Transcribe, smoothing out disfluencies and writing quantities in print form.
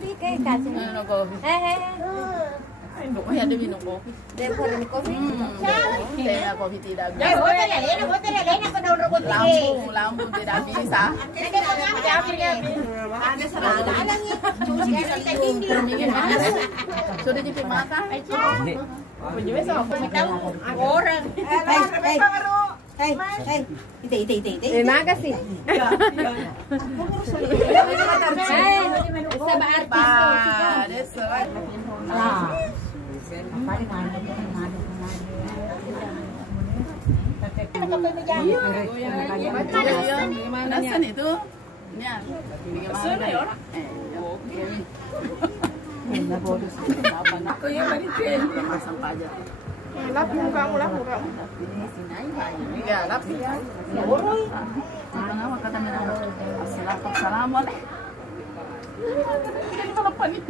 Cái cà chua. Nó kopi. Hindi ko yan minum kopi. Dia pun kopi. Saya kopi tidak bisa. Bote la lena con un robot. Lambung tidak bisa. Ada serada. Sudah cuci mata. Penjual sama Orang. Terima kasih. Sama artis. Gimana itu? Ya. Gimana ya orang? Aku yang berikan pasang pajak. Lap mukamu, lap mukamu. Iya, lap ya. Apa nama kata mereka? Assalamualaikum. Jadi malah panik.